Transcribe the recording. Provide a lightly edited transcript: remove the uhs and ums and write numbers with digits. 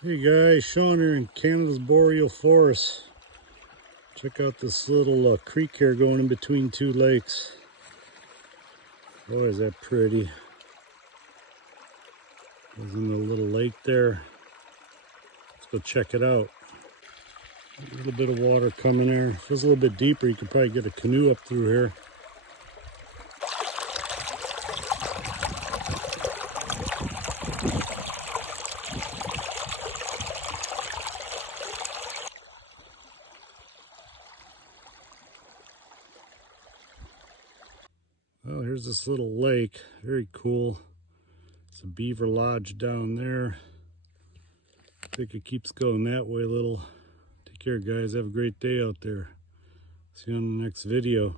Hey guys, Sean here in Canada's Boreal Forest. Check out this little creek here going in between two lakes. Boy, is that pretty. There's in the little lake there. Let's go check it out. A little bit of water coming there. If it was a little bit deeper, you could probably get a canoe up through here. Well, here's this little lake. Very cool. It's a beaver lodge down there. I think it keeps going that way a little. Take care, guys. Have a great day out there. See you on the next video.